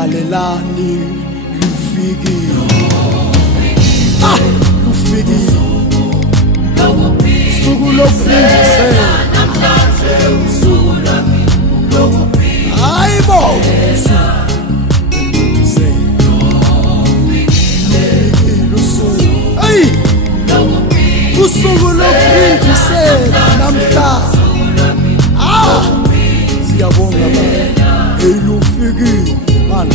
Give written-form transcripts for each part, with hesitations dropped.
lalelani lufikile lufikile suku lokufundisela hayibo usuku lokufundisela namhlanje siyabonga lufikile bana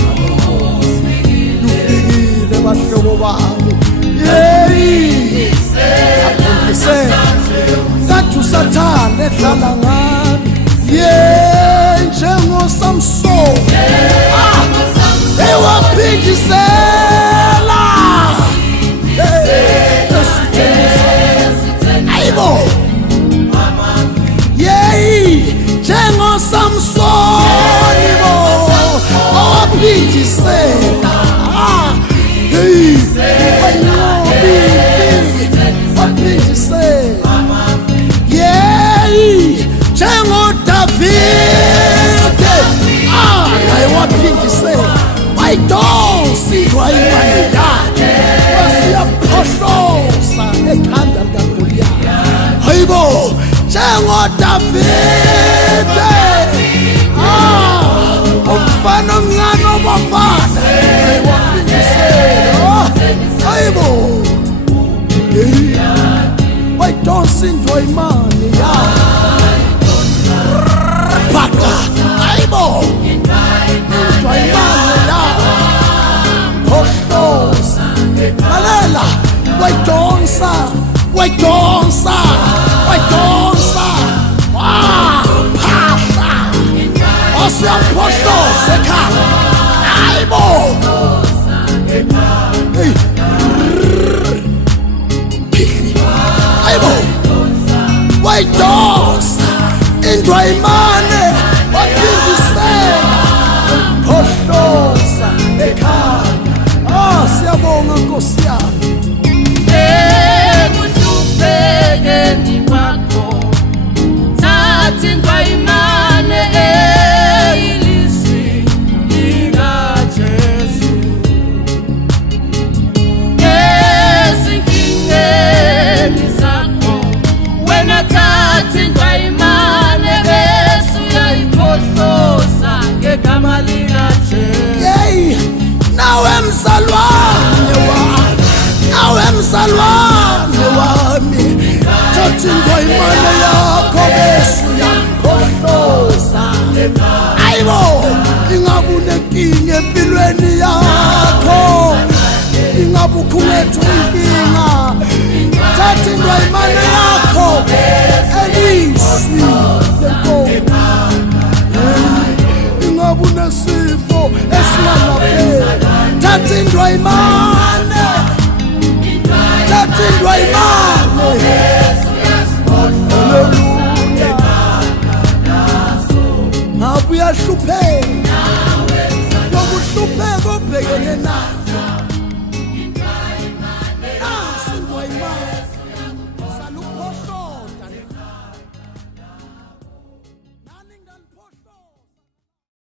lufikile bahlobo bami afundisela thathu sathane edlala ngami njengoSamson ewaphindisela ayibo njengoSamson owaphindisela waphindisela njengoDavide waphindisela wayidonsithwa imali yakhe wasiyaphohloza ekhanda likaGoliathi hayibo njengoDavide umfana omncane obafana waphindisela hayibo wayidonsithwa imali yakhe baka hayibo lalela wayidonsa waphahla wasiyaphohloza ekhaya hayibo hayibo wayidonsa indwayimane waphindisela phohloza ekhaya siyabonga Nkosi yami ekuhluphekeni kwakho thatha indwayimane ilizwi likaJesu ezinkingeni zakho wena thatha indwayimane bese uyayiphohloza ngegama likaJesu nawe mzalwane wami thatha indwayimane yakho bese uyaphohloza ayibo ingabe unenkinga empilweni yakho ingabe ukhungethwe inkinga thatha indwayimane yakho elizwi lenkosi ingabe unesifo esingalapheki thatha indwayimane ngabe uyahlupheka yokuhlupheka obhekene nayo